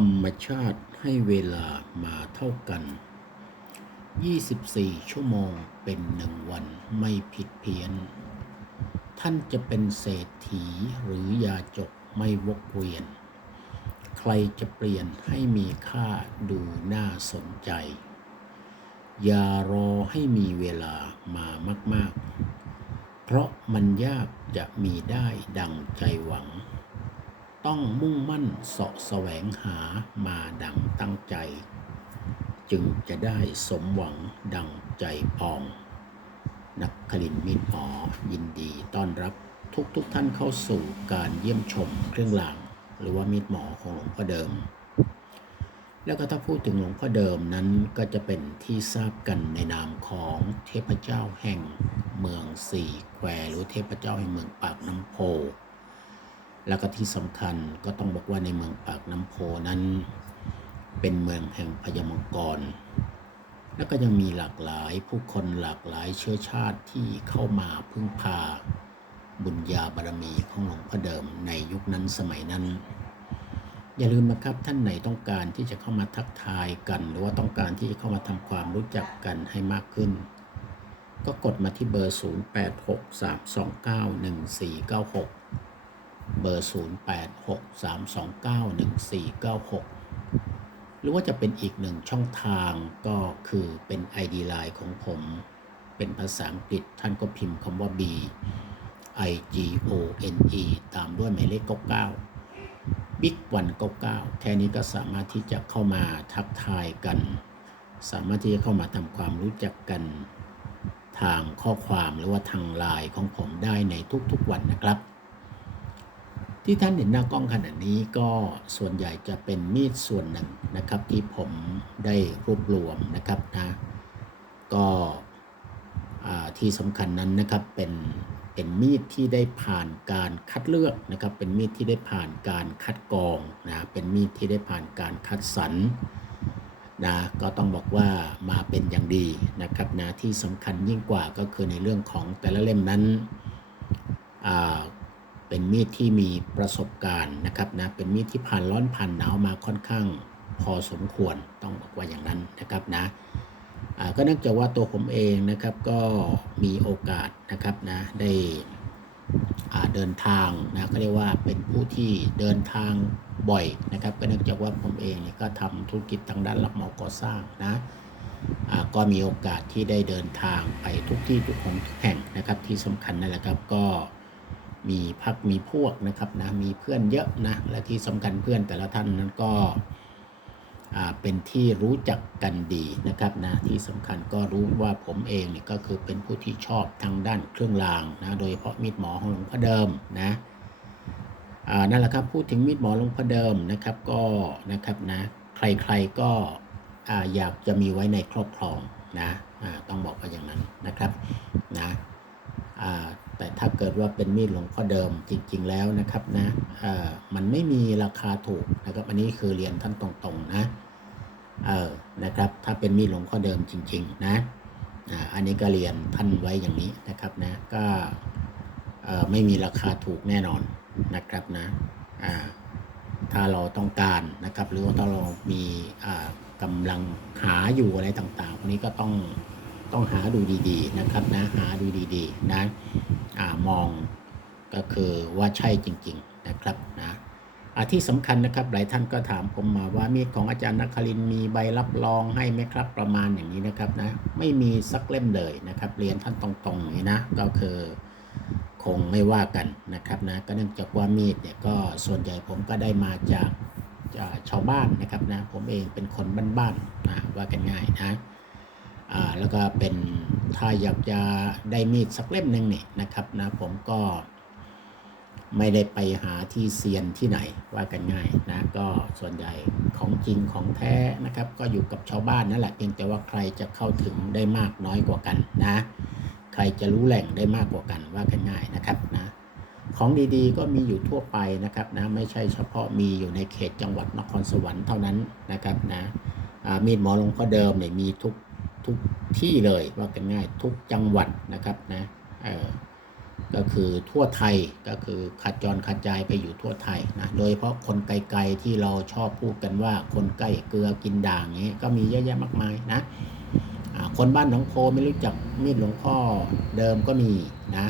รรมชาติให้เวลามาเท่ากัน 24 ชั่วโมงเป็นหนึ่งวันไม่ผิดเพี้ยน ท่านจะเป็นเศรษฐีหรือยาจกไม่วกเวียน ใครจะเปลี่ยนให้มีค่าดูน่าสนใจ อย่ารอให้มีเวลามามาก ๆ เพราะมันยากจะมีได้ดังใจหวัง ต้องมุ่งมั่นเสาะแสวงหามาดังตั้งใจ จึงจะได้สมหวังดังใจปอง นักคลินมิตรหมอยินดีต้อนรับทุกทุกท่านเข้าสู่การเยี่ยมชมเครื่องราง หรือว่ามิตรหมอของหลวงพ่อเดิม แล้วก็ถ้าพูดถึงหลวงพ่อเดิมนั้นก็จะเป็นที่ทราบกันในนามของเทพเจ้าแห่งเมืองสี่แควหรือเทพเจ้าแห่งเมืองปากน้ำโพ แล้วก็ที่สำคัญก็ต้องบอกว่าในเมืองปากน้ำโพนั้น เป็นเมืองแห่งพญมังกร แล้วก็ยังมีหลากหลายผู้คนหลากหลายเชื้อชาติที่เข้ามาพึ่งพา บุญญาบารมีของหลวงพ่อเดิมในยุคนั้นสมัยนั้น อย่าลืมนะครับท่านไหนต้องการที่จะเข้ามาทักทายกัน หรือว่าต้องการที่จะเข้ามาทำความรู้จักกันให้มากขึ้น ก็กดมาที่เบอร์ 0863291496 เบอร์ 0863291496 หรือว่าจะเป็นอีกหนึ่งช่องทางก็คือเป็น ID Line ของผม เป็นภาษาอังกฤษท่านก็พิมพ์คำว่า B I G O N E ตามด้วยหมายเลข 99บิ๊กวัน99 แค่นี้ก็สามารถที่จะเข้ามาทักทายกัน สามารถที่จะเข้ามาทำความรู้จักกันทางข้อความหรือว่าทางไลน์ของผมได้ในทุกๆวันนะครับ ที่ท่านเห็นหน้ากล้องขณะนี้ก็ส่วนใหญ่จะเป็นมีดส่วนหนึ่งนะครับ ที่ผมได้รวบรวมนะครับนะก็ที่สำคัญนั้นนะครับเป็นเป็นมีดที่ได้ผ่านการคัดเลือกนะครับ เป็นมีดที่ได้ผ่านการคัดกรองนะเป็นมีดที่ได้ผ่านการคัดสรรนะก็ต้องบอกว่ามาเป็นอย่างดีนะครับนะที่สำคัญยิ่งกว่าก็คือในเรื่องของแต่ละเล่มนั้นอ่า เป็นมีดที่มีประสบการณ์นะครับนะเป็นมีดที่ผ่านร้อนผ่านหนาวมาค่อนข้างพอสมควรต้องบอกว่าอย่างนั้นนะครับนะก็เนื่องจากว่าตัวผมเองนะครับก็มีโอกาสนะครับนะได้เดินทางนะก็เรียกว่าเป็นผู้ที่เดินทางบ่อยนะครับ ก็เนื่องจากว่าผมเองเนี่ยก็ทำธุรกิจทางด้านรับเหมาก่อสร้างนะก็มีโอกาสที่ได้เดินทางไปทุกที่ทุกของทุกแห่งนะครับที่สำคัญนั่นแหละครับก็ มีพักมีพวกนะครับนะมีเพื่อนเยอะนะและที่สำคัญเพื่อนแต่ละท่านนั้นก็เป็นที่รู้จักกันดีนะครับนะที่สำคัญก็รู้ว่าผมเองเนี่ยก็คือเป็นผู้ที่ชอบทางด้านเครื่องรางนะโดยเฉพาะมีดหมอของหลวงพ่อเดิมนะนั่นแหละครับพูดถึงมีดหมอหลวงพ่อเดิมนะครับก็นะครับนะใครๆก็อยากจะมีไว้ในครอบครองนะต้องบอกว่าอย่างนั้นนะครับนะ แต่ถ้าเกิดว่าเป็นมีดหลวงพ่อเดิมจริง ๆ แล้วนะครับนะอ่ามันไม่มีราคาถูกนะครับอันนี้คือเรียนท่านตรงๆนะเออนะครับ ถ้าเป็นมีดหลวงพ่อเดิมจริง ๆ นะอันนี้ก็เรียนท่านไว้อย่างนี้นะครับนะก็เออไม่มีราคาถูกแน่นอนนะครับนะอ่าถ้าเราต้องการนะครับ หรือว่าถ้าเรามีอ่ากำลังหาอยู่อะไรต่างๆพวกนี้ก็ต้อง ต้องหาดูดีๆนะครับนะหาดูดีๆนะอามองก็คือว่าใช่จริง ๆนะครับนะอาที่สำคัญนะครับหลายท่านก็ถามผมมาว่ามีดของอาจารย์นครินมีใบรับรองให้ไหมครับประมาณอย่างนี้นะครับนะไม่มีสักเล่มเลยนะครับ เรียนท่านตรงๆอย่างนี้นะก็คือคงไม่ว่ากันนะครับนะก็เนื่องจากว่ามีดเนี่ยก็ส่วนใหญ่ผมก็ได้มาจากชาวบ้านนะครับนะผมเองเป็นคนบ้านๆนะว่ากันง่ายนะ อ่าแล้วก็เป็นถ้าอยากจะได้มีดสักเล่มหนึ่งเนี่ยนะครับนะผมก็ไม่ได้ไปหาที่เซียนที่ไหนว่ากันง่ายนะก็ส่วนใหญ่ของจริงของแท้นะครับ ก็อยู่กับชาวบ้านนั่นแหละเพียงแต่ว่าใครจะเข้าถึงได้มากน้อยกว่ากันนะ ใครจะรู้แหล่งได้มากกว่ากันว่ากันง่ายนะครับนะของดีๆก็มีอยู่ทั่วไปนะครับนะไม่ใช่เฉพาะมีอยู่ในเขตจังหวัดนครสวรรค์เท่านั้นนะครับนะมีดหมอลงพ่อเดิมเนี่ยมีทุก ทุกที่เลยว่ากันง่ายทุกจังหวัดนะครับนะเออก็คือทั่วไทยก็คือขัดจรกระจายไปอยู่ทั่วไทยนะโดยเฉพาะคนไกลๆที่เราชอบพูดกันว่าคนใกล้เกลือกินด่างเงี้ยก็มีเยอะแยะมากมายนะคนบ้านหนองโพไม่รู้จักมีดหลวงพ่อเดิมก็มีนะ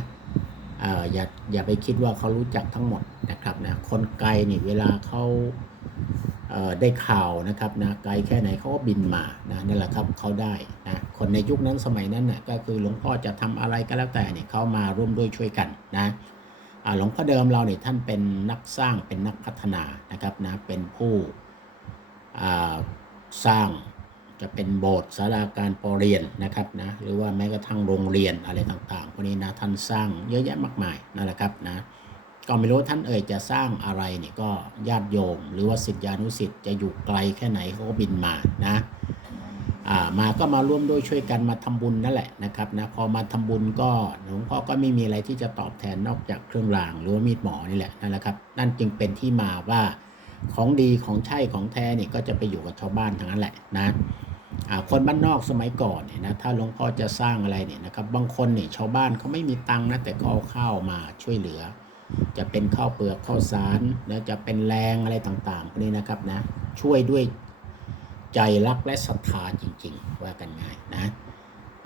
อย่าอย่าไปคิดว่าเขารู้จักทั้งหมดนะครับนะคนไกลนี่เวลาเขา ได้ข่าวนะครับนะไกลแค่ไหนเขาก็บินมานะนั่นแหละครับเขาได้นะคนในยุคนั้นสมัยนั้นน่ะก็คือหลวงพ่อจะทำอะไรก็แล้วแต่เนี่ยเขามาร่วมด้วยช่วยกันนะหลวงพ่อเดิมเราเนี่ยท่านเป็นนักสร้างเป็นนักพัฒนานะครับนะเป็นผู้สร้างจะเป็นโบสถ์ศาลาการปรเรียนนะครับนะหรือว่าแม้กระทั่งโรงเรียนอะไรต่างๆพวกนี้นะท่านสร้างเยอะแยะมากมายนั่นแหละครับนะ ก็ไม่รู้ท่านเอ่ยจะสร้างอะไรเนี่ยก็ญาติโยม หรือว่าศิษยานุศิษย์จะอยู่ไกลแค่ไหนเขาก็บินมานะอ่ามาก็มาร่วมด้วยช่วยกันมาทำบุญนั่นแหละนะครับนะพอมาทำบุญก็หลวงพ่อก็ไม่มีอะไรที่จะตอบแทนนอกจากเครื่องรางหรือว่ามีดหมอนี่แหละนั่นแหละครับนั่นจึงเป็นที่มาว่าของดีของใช่ของแท้เนี่ยก็จะไปอยู่กับชาวบ้านทั้งนั้นแหละนะอ่าคนบ้านนอกสมัยก่อนเนี่ยนะถ้าหลวงพ่อจะสร้างอะไรเนี่ยนะครับบางคนเนี่ยชาวบ้านเขาไม่มีตังค์นะแต่ก็เอาข้าวมาช่วยเหลือ จะเป็นข้าวเปลือกข้าวสารนะจะเป็นแรงอะไรต่างๆพวกนี้นะครับนะช่วยด้วยใจรักและศรัทธาจริง ๆ ว่ากันง่ายนะ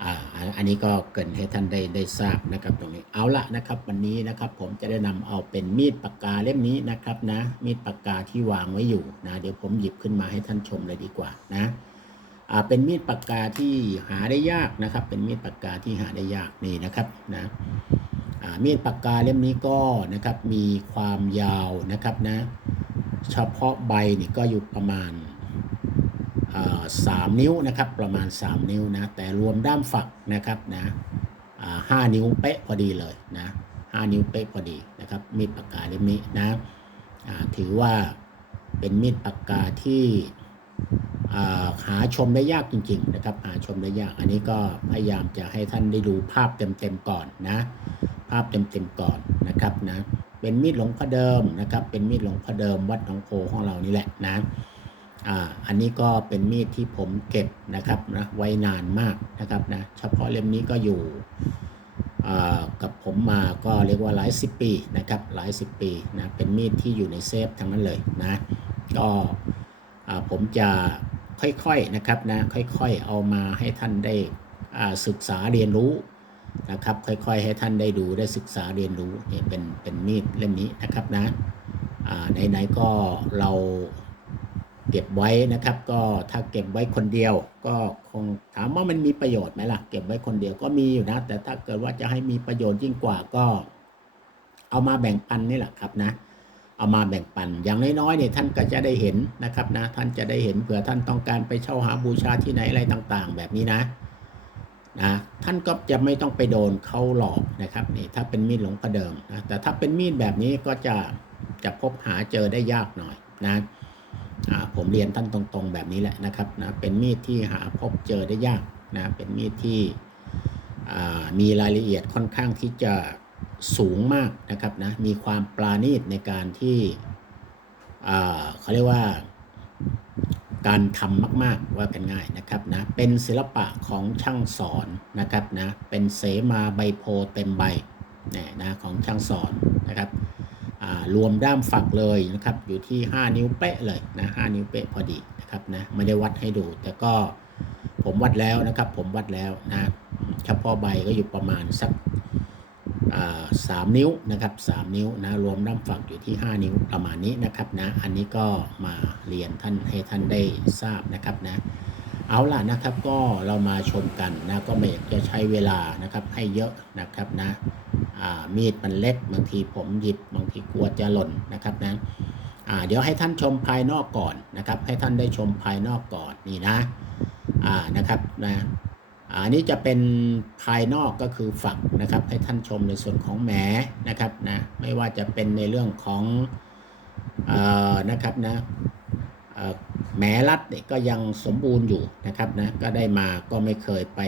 อ่าอันนี้ก็เกินให้ท่านได้ได้ทราบนะครับตรงนี้เอาละนะครับวันนี้นะครับผมจะได้นำเอาเป็นมีดปากกาเล่มนี้นะครับนะมีดปากกาที่วางไว้อยู่นะเดี๋ยวผมหยิบขึ้นมาให้ท่านชมเลยดีกว่านะอ่าเป็นมีดปากกาที่หาได้ยากนะครับ เป็นมีดปากกาที่หาได้ยากนี่นะครับนะ มีดปากกาเล่มนี้ก็นะครับมีความยาวนะครับนะเฉพาะใบนี่ก็อยู่ประมาณสามนิ้วนะครับประมาณ 3 นิ้วนะแต่รวมด้ามฝักนะครับนะห้านิ้วเป๊ะพอดีเลยนะห้านิ้วเป๊ะพอดีนะครับมีดปากกาเล่มนี้นะถือว่าเป็นมีดปากกาที่ หาชมได้ยากจริง ๆ นะครับ หาชมได้ยาก อันนี้ก็พยายามจะให้ท่านได้ดูภาพเต็มๆก่อนนะ ภาพเต็มๆก่อนนะครับนะ เป็นมีดหลวงพ่อเดิมนะครับ เป็นมีดหลวงพ่อเดิมวัดหนองโพของเรานี่แหละนะอ่าอันนี้ก็เป็นมีดที่ผมเก็บนะครับนะไว้นานมากนะครับนะ เฉพาะเล่มนี้ก็อยู่กับผมมาก็เรียกว่าหลายสิบปีนะครับหลายสิบปีนะเป็นมีดที่อยู่ในเซฟทั้งนั้นเลยนะก็ผมจะ ค่อยๆนะครับนะค่อยๆเอามาให้ท่านได้ศึกษาเรียนรู้นะครับ ค่อยๆ ให้ท่านได้ดูได้ศึกษาเรียนรู้เนี่ยเป็นเป็นมีดเล่มนี้นะครับนะไหนๆก็เราเก็บไว้นะครับ ก็ถ้าเก็บไว้คนเดียว ก็คงถามว่ามันมีประโยชน์ไหมล่ะ เก็บไว้คนเดียวก็มีอยู่นะ แต่ถ้าเกิดว่าจะให้มีประโยชน์ยิ่งกว่าก็ เอามาแบ่งปันนี่แหละครับนะ เอามาแบ่งปัน อย่างน้อยๆเนี่ยท่านก็จะได้เห็นนะครับนะท่านจะได้เห็นเผื่อท่านต้องการไปเช่าหาบูชาที่ไหนอะไรต่างๆ แบบนี้นะนะท่านก็จะไม่ต้องไปโดนเขาหลอกนะครับนี่ถ้าเป็นมีดหลงพ่อเดิมนะแต่ถ้าเป็นมีดแบบนี้ก็จะจะพบหาเจอได้ยากหน่อยนะผมเรียนท่านตรงๆแบบนี้แหละนะครับนะเป็นมีดที่หาพบเจอได้ยากนะเป็นมีดที่มีรายละเอียดค่อนข้างที่จะ สูงมากนะครับนะมีความปราณีตในการที่เขาเรียกว่าการทำมาก ๆ ว่ากันง่ายนะครับนะเป็นศิลปะของช่างสอนนะครับนะเป็นเสมาใบโพเต็มใบเนี่ยนะของช่างสอนนะครับรวมด้ามฝักเลยนะครับอยู่ที่ 5 นิ้วเป๊ะเลยนะ5นิ้วเป๊ะพอดีนะครับนะไม่ได้วัดให้ดู แต่ก็ผมวัดแล้วนะครับผมวัดแล้วนะเฉพาะใบก็อยู่ประมาณสัก สามนิ้วนะครับ3นิ้วนะรวมด้ามฝักอยู่ที่ 5 นิ้วประมาณนี้นะครับนะอันนี้ก็มาเรียนท่านให้ท่านได้ทราบนะครับนะเอาล่ะนะครับก็เรามาชมกันนะก็ไม่อยากจะใช้เวลานะครับให้เยอะนะครับนะมีดมันเล็กบางทีผมหยิบบางทีกลัวจะหล่นนะครับนะเดี๋ยวให้ท่านชมภายนอกก่อนนะครับ ให้ท่านได้ชมภายนอกก่อนนี่นะนะครับนะ อันนี้จะเป็นภายนอกก็คือฝักนะครับ ให้ท่านชมในส่วนของแหมนะครับนะไม่ว่าจะเป็นในเรื่องของเอ่อนะครับนะแหมรัดก็ยังสมบูรณ์อยู่นะครับนะก็ได้มาก็ไม่เคยไป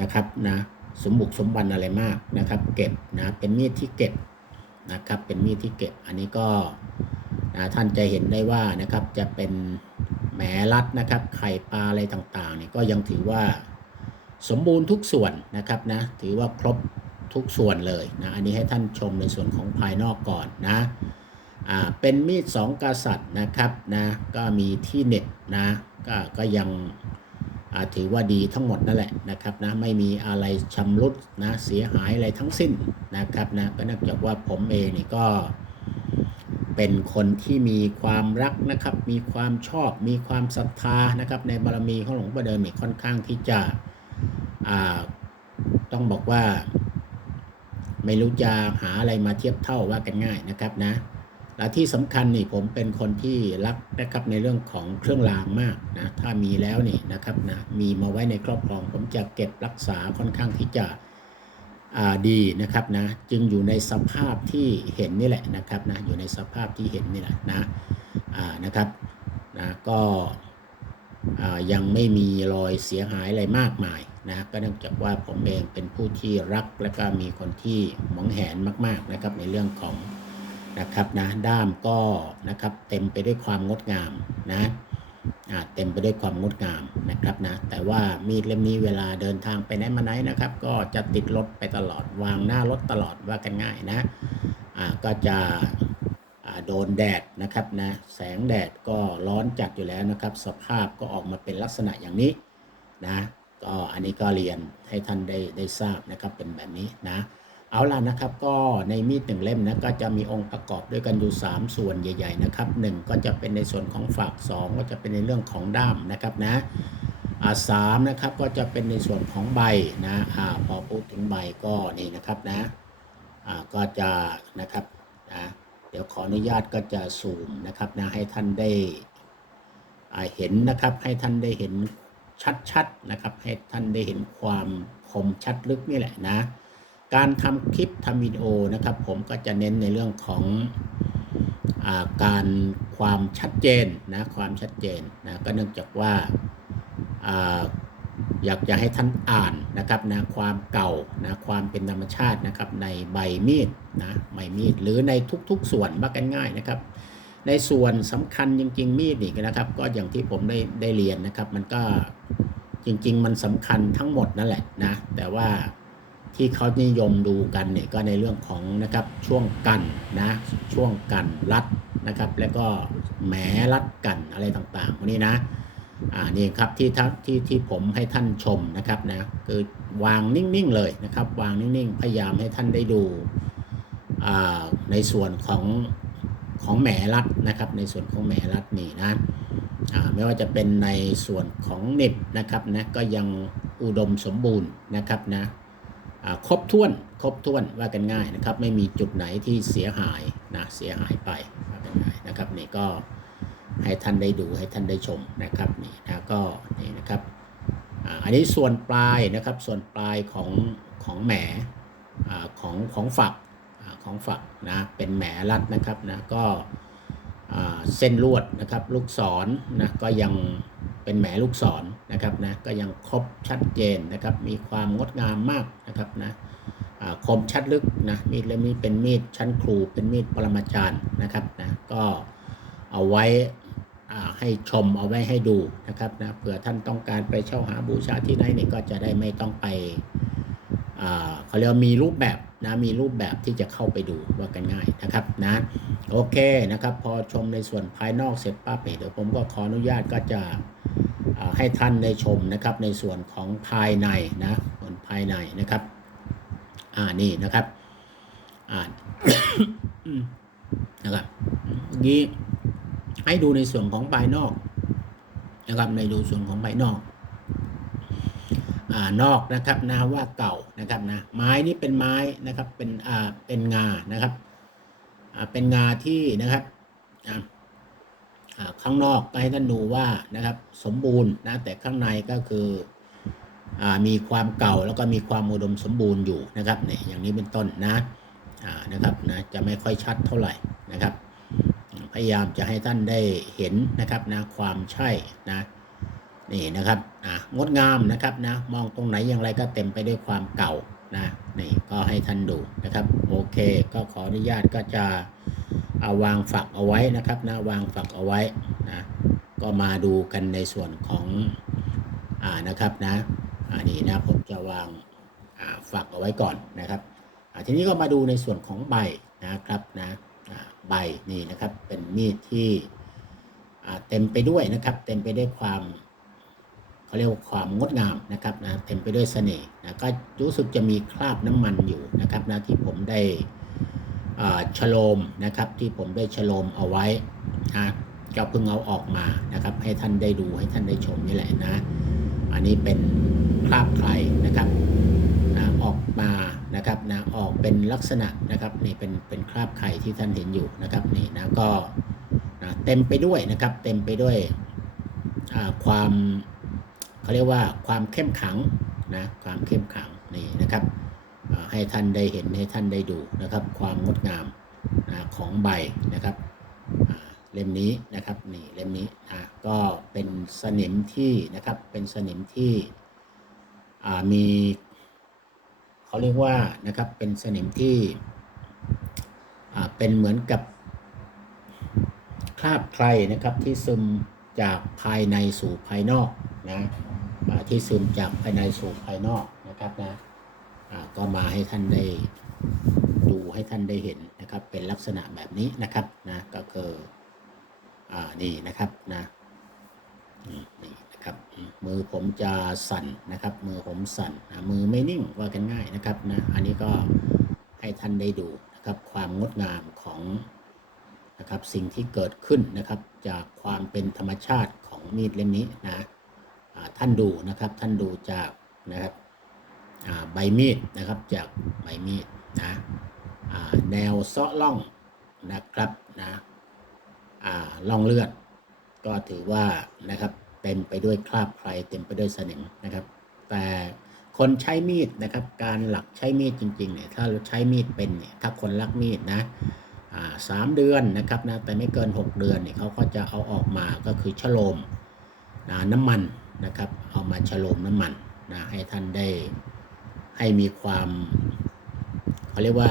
นะครับนะสมบุกสมบันอะไรมากนะครับ เก็บนะเป็นมีดที่เก็บนะครับ เป็นมีดที่เก็บอันนี้ก็นะท่านจะเห็นได้ว่านะครับจะเป็นแหมรัดนะครับ ไข่ปลาอะไรต่างๆเนี่ยก็ยังถือว่า สมบูรณ์ทุกส่วนนะครับนะถือว่าครบทุกส่วนเลยนะอันนี้ให้ท่านชมในส่วนของภายนอกก่อนนะอ่าเป็นมีดสองกษัตริย์นะครับนะก็มีที่เน็บนะก็ก็ยังถือว่าดีทั้งหมดนั่นแหละนะครับนะไม่มีอะไรชำรุดนะเสียหายอะไรทั้งสิ้นนะครับนะก็เนื่องจากว่าผมเองนี่ก็เป็นคนที่มีความรักนะครับ มีความชอบ มีความศรัทธานะครับ ในบารมีของหลวงพ่อเดิมนี่ค่อนข้างที่จะ ต้องบอกว่า ไม่รู้จะหาอะไรมาเทียบเท่าว่ากันง่ายนะครับนะและที่สำคัญนี่ผมเป็นคนที่รักนะครับในเรื่องของเครื่องรางมากนะถ้ามีแล้วนี่นะครับนะมีมาไว้ในครอบครอง ผมจะเก็บรักษาค่อนข้างที่จะดีนะครับนะจึงอยู่ในสภาพที่เห็นนี่แหละนะครับนะอยู่ในสภาพที่เห็นนี่แหละนะนะครับนะก็ ยังไม่มีรอยเสียหายอะไรมากมายนะก็เนื่องจากว่าผมเองเป็นผู้ที่รักและก็มีคนที่หวงแหนมากๆนะครับในเรื่องของนะครับนะด้ามก็นะครับเต็มไปด้วยความงดงามนะอ่าเต็มไปด้วยความงดงามนะครับนะแต่ว่ามีดเล่มนี้เวลาเดินทางไปไหนมาไหนนะครับ ก็จะติดรถไปตลอดวางหน้ารถตลอดว่ากันง่ายนะอ่าก็จะ โดนแดดนะครับนะแสงแดดก็ร้อนจัดอยู่แล้วนะครับ สภาพก็ออกมาเป็นลักษณะอย่างนี้นะก็อันนี้ก็เรียนให้ท่านได้ได้ทราบนะครับเป็นแบบนี้นะเอาล่ะนะครับก็ในมีดหนึ่งเล่มนะก็จะมีองค์ประกอบด้วยกันอยู่ 3 ส่วนใหญ่ ๆนะครับหนึ่งก็จะเป็นในส่วนของฝัก2 ก็จะเป็นในเรื่องของด้ามนะครับนะอ่าสามนะครับก็จะเป็นในส่วนของใบนะอ่าพอพูดถึงใบก็นี่นะครับนะอ่าก็จะนะครับนะ ดี๋ยวขออนุญาตก็จะซูมนะครับนะให้ท่านได้เห็นนะครับให้ท่านได้เห็นชัดๆนะครับ ให้ท่านได้เห็นความคมชัดลึกนี่แหละนะ การทำคลิปทำวิดีโอนะครับ ผมก็จะเน้นในเรื่องของอาการความชัดเจนนะความชัดเจนนะก็เนื่องจากว่า อาอยากจะให้ท่านอ่านนะครับนะความเก่านะความเป็นธรรมชาตินะครับในใบมีดนะใบมีดหรือในทุกๆส่วนว่ากันง่ายนะครับ ในส่วนสำคัญจริง ๆ มีดนี่นะครับ ก็อย่างที่ผมได้ได้เรียนนะครับ มันก็จริง ๆ มันสำคัญทั้งหมดนั่นแหละนะแต่ว่าที่เขานิยมดูกันเนี่ยก็ในเรื่องของนะครับช่วงกันนะช่วงกันรัดนะครับ แล้วก็แหมรัดกันอะไรต่างๆพวกนี้นะ อ่านี่ครับที่ทที่ที่ผมให้ท่านชมนะครับนะคือวางนิ่งๆเลยนะครับ วางนิ่งๆ พยายามให้ท่านได้ดูอ่าในส่วนของของแหมรัดนะครับ ในส่วนของแหมรัดนี่นะอ่าไม่ว่าจะเป็นในส่วนของเน็บนะครับนะก็ยังอุดมสมบูรณ์นะครับนะอ่าครบถ้วนครบถ้วนว่ากันง่ายนะครับ ไม่มีจุดไหนที่เสียหายนะเสียหายไปว่ากันง่ายนะครับนี่ก็ ให้ท่านได้ดูให้ท่านได้ชมนะครับนี่นะก็นี่นะครับอันนี้ส่วนปลายนะครับส่วนปลายของของแหมอ่ของของฝักอของฝักนะเป็นแหมรัดนะครับนะก็เส้นลวดนะครับลูกศรนะก็ยังเป็นแหมลูกศรนะครับนะก็ยังครบชัดเจนนะครับมีความงดงามมากนะครับนะคมชัดลึกนะมีดเล่มนี้เป็นมีดชั้นครูเป็นมีดปรมาจารย์นะครับนะก็เอาไว้ ให้ชมเอาไว้ให้ดูนะครับนะเผื่อท่านต้องการไปเช่าหาบูชาที่ไหนเนี่ยก็จะได้ไม่ต้องไปเขาเรียกมีรูปแบบนะมีรูปแบบที่จะเข้าไปดูว่ากันง่ายนะครับนะโอเคนะครับ พอชมในส่วนภายนอกเสร็จปั๊บเนี่ยเดี๋ยวผมก็ขออนุญาตก็จะให้ท่านได้ชมนะครับในส่วนของภายในนะส่วนภายในนะครับอ่านี่นะครับอ่านะครับนี้ ให้ดูในส่วนของภายนอกนะครับในดูส่วนของภายนอกอ่านอกนะครับนะว่าเก่านะครับนะไม้นี่เป็นไม้นะครับเป็นอ่าเป็นงานะครับอ่าเป็นงาที่นะครับอ่าอ่าข้างนอกก็ให้ท่านดูว่านะครับสมบูรณ์นะแต่ข้างในก็คืออามีความเก่าแล้วก็มีความอุดมสมบูรณ์อยู่นะครับเนี่ยอย่างนี้เป็นต้นนะอ่านะครับนะจะไม่ค่อยชัดเท่าไหร่นะครับ พยายามจะให้ท่านได้เห็นนะครับนะความใช่นะนี่นะครับอ่างดงามนะครับนะมองตรงไหนอย่างไรก็เต็มไปด้วยความเก่านะนี่ก็ให้ท่านดูนะครับโอเคก็ขออนุญาตก็จะเอาวางฝักเอาไว้นะครับนะวางฝักเอาไว้นะก็มาดูกันในส่วนของอ่านะครับนะอ่านี่นะผมจะวางฝักเอาไว้ก่อนนะครับทีนี้ก็มาดูในส่วนของใบนะครับนะ ใบนี่นะครับ เป็นมีดที่เต็มไปด้วยนะครับ เต็มไปด้วยความเขาเรียกว่าความงดงามนะครับนะเต็มไปด้วยเสน่ห์นะก็รู้สึกจะมีคราบน้ำมันอยู่นะครับนะที่ผมได้ฉโลมนะครับ ที่ผมได้ฉโลมเอาไว้นะก็เพิ่งเอาออกมานะครับ ให้ท่านได้ดูให้ท่านได้ชมนี่แหละนะ อันนี้เป็นคราบไครนะครับนะออกมา นะครับนะออกเป็นลักษณะนะครับนี่เป็นเป็นคราบไข่ที่ท่านเห็นอยู่นะครับนี่นะก็นะเต็มไปด้วยนะครับเต็มไปด้วยความเขาเรียกว่าความเข้มขังนะความเข้มขังนี่นะครับให้ท่านได้เห็นให้ท่านได้ดูนะครับ ความงดงามนะของใบนะครับเล่มนี้นะครับนี่เล่มนี้นะก็เป็นสนิมที่นะครับเป็นสนิมที่มี เขาเรียกว่านะครับเป็นสนิมที่เป็นเหมือนกับคราบใครนะครับที่ซึมจากภายในสู่ภายนอกนะที่ซึมจากภายในสู่ภายนอกนะครับนะก็มาให้ท่านได้ดูให้ท่านได้เห็นนะครับ เป็นลักษณะแบบนี้นะครับนะก็คืออ่านี่นะครับนะนี่ นะครับมือผมจะสั่นนะครับ มือผมสั่นมือไม่นิ่งว่ากันง่ายนะครับนะอันนี้ก็ให้ท่านได้ดูนะครับความงดงามของนะครับสิ่งที่เกิดขึ้นนะครับจากความเป็นธรรมชาติของมีดเล่มนี้นะท่านดูนะครับท่านดูจากนะครับใบมีดนะครับจากใบมีดนะแนวเซาะล่องนะครับนะล่องเลือดก็ถือว่านะครับ เต็มไปด้วยคราบไครเต็มไปด้วยสนิมนะครับ แต่คนใช้มีดนะครับ การหลักใช้มีดจริงๆเนี่ยถ้าเราใช้มีดเป็นเนี่ยถ้าคนรักมีดนะสามเดือนนะครับนะแต่ไม่เกิน 6 เดือนเนี่ยเขาก็จะเอาออกมาก็คือฉโลมนะน้ำมันนะครับ เอามาฉโลมน้ำมันนะให้ท่านได้ให้มีความเขาเรียกว่า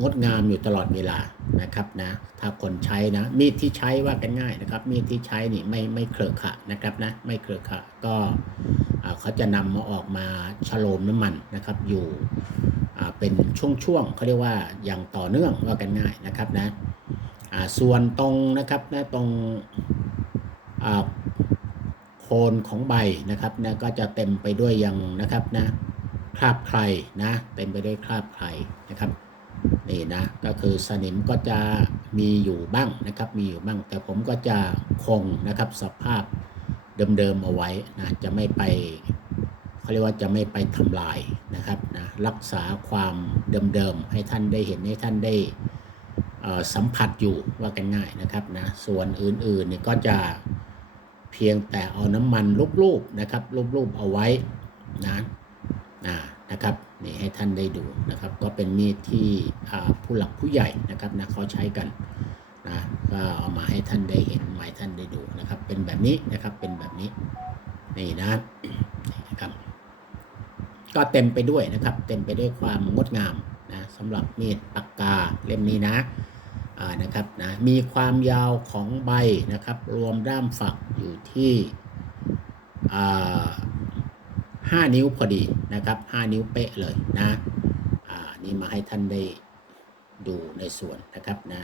งดงามอยู่ตลอดเวลานะครับนะถ้าคนใช้นะมีดที่ใช้ว่ากันง่ายนะครับ มีดที่ใช้นี่ไม่ไม่เครือขะนะครับนะไม่เครือขะก็เขาจะนำมาออกมาฉโลมน้ำมันนะครับ อยู่เป็นช่วงๆเขาเรียกว่าอย่างต่อเนื่องว่ากันง่ายนะครับนะส่วนตรงนะครับนะตรงโคนของใบนะครับนะก็จะเต็มไปด้วยยังนะครับนะคราบใครนะเต็มไปด้วยคราบใครนะครับ นี่นะก็คือสนิมก็จะมีอยู่บ้างนะครับ มีอยู่บ้าง แต่ผมก็จะคงนะครับสภาพเดิมๆเอาไว้นะจะไม่ไปเขาเรียกว่าจะไม่ไปทำลายนะครับนะรักษาความเดิมๆให้ท่านได้เห็นให้ท่านได้สัมผัสอยู่ว่ากันง่ายนะครับนะส่วนอื่นๆเนี่ยก็จะเพียงแต่เอาน้ำมันลูบๆนะครับลูบๆเอาไว้นะนะ นะครับนี่ให้ท่านได้ดูนะครับ ก็เป็นมีดที่ผู้หลักผู้ใหญ่นะครับนะเขาใช้กันนะก็เอามาให้ท่านได้เห็นมาให้ท่านได้ดูนะครับ เป็นแบบนี้นะครับเป็นแบบนี้นี่นะนะครับ ก็เต็มไปด้วยนะครับ เต็มไปด้วยความงดงามนะสำหรับมีดปากกาเล่มนี้นะอ่านะครับนะมีความยาวของใบนะครับ รวมด้ามฝักอยู่ที่ อ่าห้านิ้วพอดีนะครับห้านิ้วเป๊ะเลยนะอ่านี่มาให้ท่านได้ดูในส่วนนะครับนะ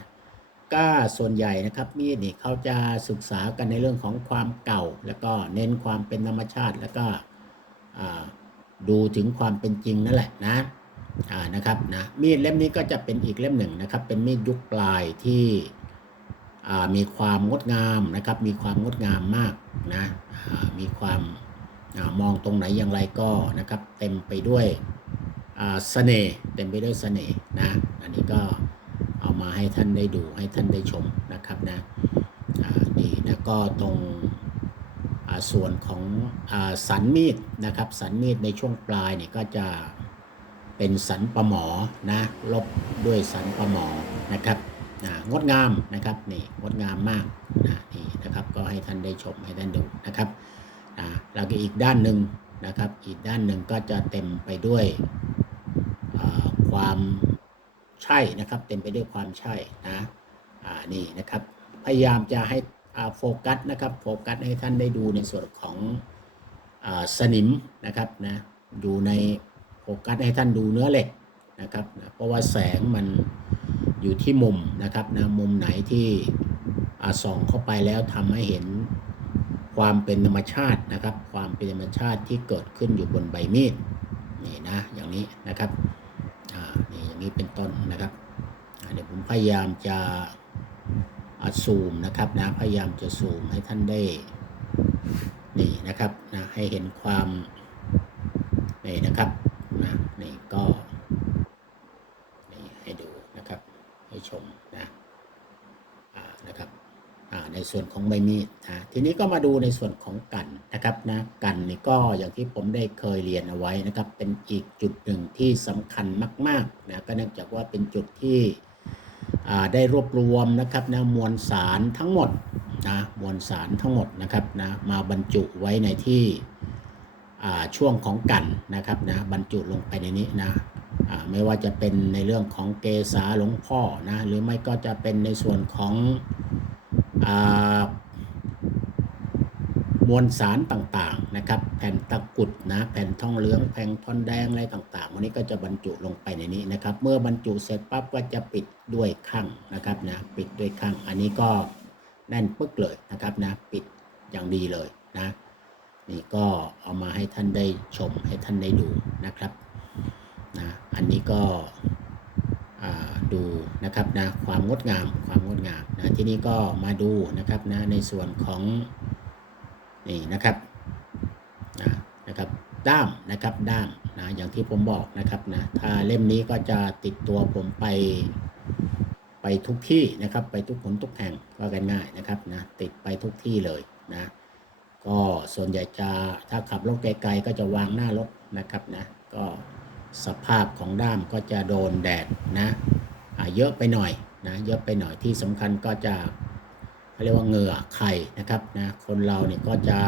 ก็ส่วนใหญ่นะครับมีดนี่เขาจะศึกษากันในเรื่องของความเก่า แล้วก็เน้นความเป็นธรรมชาติ แล้วก็ดูถึงความเป็นจริงนั่นแหละนะอ่านะครับนะมีดเล่มนี้ก็จะเป็นอีกเล่มหนึ่งนะครับ เป็นมีดยุคปลายที่มีความงดงามนะครับ มีความงดงามมากนะมีความ มองตรงไหนอย่างไรก็นะครับ เต็มไปด้วยเสน่ห์เต็มไปด้วยเสน่ห์นะอันนี้ก็เอามาให้ท่านได้ดูให้ท่านได้ชมนะครับนะอ่านี่นะก็ตรงส่วนของอสันมีดนะครับสันมีดในช่วงปลายเนี่ยก็จะเป็นสันประหมอนะลบด้วยสันประหมอนะครับงดงามนะครับนี่งดงามมากนะนี่นะครับก็ให้ท่านได้ชมให้ท่านดูนะครับ อ่าแล้วก็อีกด้านหนึ่งนะครับ อีกด้านหนึ่งก็จะเต็มไปด้วยความใช่นะครับ เต็มไปด้วยความใช่นะอ่านี่นะครับ พยายามจะให้โฟกัสนะครับโฟกัสให้ท่านได้ดูในส่วนของอสนิมนะครับนะดูในโฟกัสให้ท่านดูเนื้อเหล็กนะครับนะเพราะว่าแสงมันอยู่ที่มุมนะครับนะมุมไหนที่ส่องเข้าไปแล้วทำให้เห็น ความเป็นธรรมชาตินะครับ ความเป็นธรรมชาติที่เกิดขึ้นอยู่บนใบมีดนี่นะอย่างนี้นะครับอ่านี่อย่างนี้เป็นต้นนะครับเดี๋ยวผมพยายามจะอซูมนะครับนะพยายามจะซูมให้ท่านได้นี่นะครับนะให้เห็นความนี่นะครับนะนี่ก็นี่ให้ดูนะครับให้ชมนะอ่านะครับอ่า ในส่วนของใบมีดนะทีนี้ก็มาดูในส่วนของกันนะครับนะกันนี่ก็อย่างที่ผมได้เคยเรียนเอาไว้นะครับ เป็นอีกจุดหนึ่งที่สำคัญมากๆนะก็เนื่องจากว่าเป็นจุดที่ได้รวบรวมนะครับนะมวลสารทั้งหมดนะมวลสารทั้งหมดนะครับนะมาบรรจุไว้ในที่ช่วงของกันนะครับนะบรรจุลงไปในนี้นะไม่ว่าจะเป็นในเรื่องของเกษาหลวงพ่อนะหรือไม่ก็จะเป็นในส่วนของ มวลสารต่างๆนะครับ แผ่นตะกุดนะแผ่นทองเหลืองแผ่นทองแดงอะไรต่างๆวันนี้ก็จะบรรจุลงไปในนี้นะครับ เมื่อบรรจุเสร็จปั๊บก็จะปิดด้วยข้างนะครับนะปิดด้วยข้างอันนี้ก็แน่นปึ๊กเลยนะครับนะปิดอย่างดีเลยนะนี่ก็เอามาให้ท่านได้ชมให้ท่านได้ดูนะครับนะอันนี้ก็ ดูนะครับนะความงดงามความงดงามนะที่นี้ก็มาดูนะครับนะในส่วนของนี่นะครับนะนะครับด้ามนะครับด้ามนะอย่างที่ผมบอกนะครับนะถ้าเล่มนี้ก็จะติดตัวผมไปไปทุกที่นะครับ ไปทุกผลทุกแห่งว่ากันง่ายนะครับนะติดไปทุกที่เลยนะก็ส่วนใหญ่จะถ้าขับรถไกลๆก็จะวางหน้ารถนะครับนะ สภาพของด้ามก็จะโดนแดดนะเยอะไปหน่อยนะเยอะไปหน่อยที่สำคัญก็จะเขาเรียกว่าเหงื่อไข่นะครับนะคนเราเนี่ยก็จะ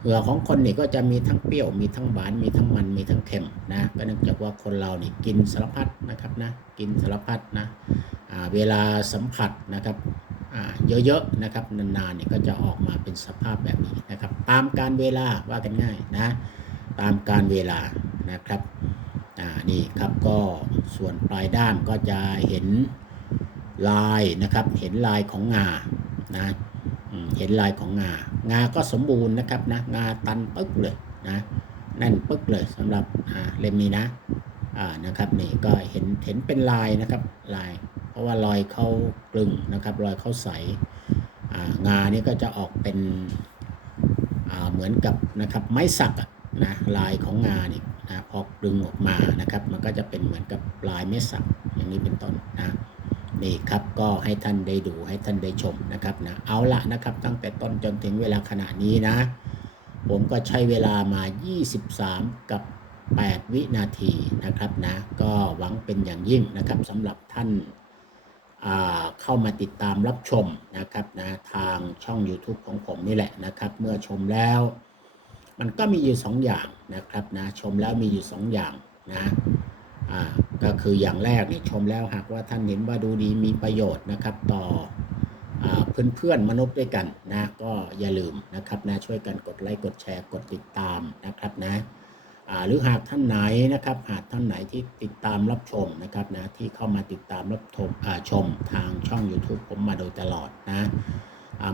เหงื่อของคนนี่ก็จะมีทั้งเปรี้ยวมีทั้งหวานมีทั้งมันมีทั้งเค็มนะก็เนื่องจากว่าคนเรานี่กินสารพัดนะครับนะกินสารพัดนะเวลาสัมผัสนะครับเยอะๆนะครับนานๆเนี่ยก็จะออกมาเป็นสภาพแบบนี้นะครับ ตามการเวลาว่ากันง่ายนะตามการเวลา นะครับอ่านี่ครับก็ส่วนปลายด้ามก็จะเห็นลายนะครับ เห็นลายของงานะเห็นลายของงา งาก็สมบูรณ์นะครับนะงาตันปึ๊กเลยนะแน่นปึ๊กเลยสำหรับเล่มนี้นะอ่านะครับนี่ก็เห็นเห็นเป็นลายนะครับลาย เพราะว่ารอยเข้ากลึงนะครับรอยเข้าใสอ่างานี่ก็จะออกเป็นอ่าเหมือนกับนะครับไม้สักนะลายของงานี่ นะพอกดึงออกมานะครับ มันก็จะเป็นเหมือนกับลายไม้สักอย่างนี้เป็นต้นนะนี่ครับก็ให้ท่านได้ดูให้ท่านได้ชมนะครับนะเอาละนะครับตั้งแต่ต้นจนถึงเวลาขณะนี้นะ ผมก็ใช้เวลามา 23 กับ 8 วินาทีนะครับนะก็หวังเป็นอย่างยิ่งนะครับสำหรับท่านเข้ามาติดตามรับชมนะครับนะทางช่อง YouTube ของผมนี่แหละนะครับ เมื่อชมแล้ว มันก็มีอยู่ 2 อย่างนะครับนะชมแล้วมีอยู่ 2 อย่างนะอ่าก็คืออย่างแรกนี่ชมแล้วหากว่าท่านเห็นว่าดูดีมีประโยชน์นะครับต่ออเพื่อนๆมนุษย์ด้วยกันนะก็อย่าลืมนะครับนะช่วยกันกดไลค์กดแชร์กดติดตามนะครับนะหรือหากท่านไหนนะครับหากท่านไหนที่ติดตามรับชมนะครับนะที่เข้ามาติดตามรับชมชมทางช่อง YouTube ผมมาโดยตลอดนะ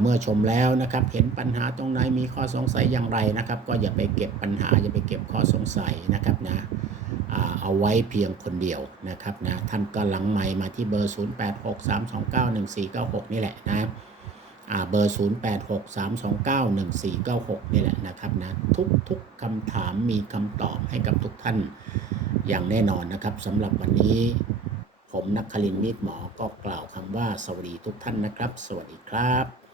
เมื่อชมแล้วนะครับ เห็นปัญหาตรงไหนมีข้อสงสัยอย่างไรนะครับ ก็อย่าไปเก็บปัญหาอย่าไปเก็บข้อสงสัยนะครับนะเอาไว้เพียงคนเดียวนะครับนะท่านก็หลังไมค์มาที่เบอร์ 0863291496 นี่แหละนะอ่าเบอร์ 0863291496 นี่แหละนะครับนะทุกทุกคำถามมีคำตอบให้กับทุกท่านอย่างแน่นอนนะครับสำหรับวันนี้ผมนักคลินมีดหมอก็กล่าวคำว่าสวัสดีทุกท่านนะครับ สวัสดีครับ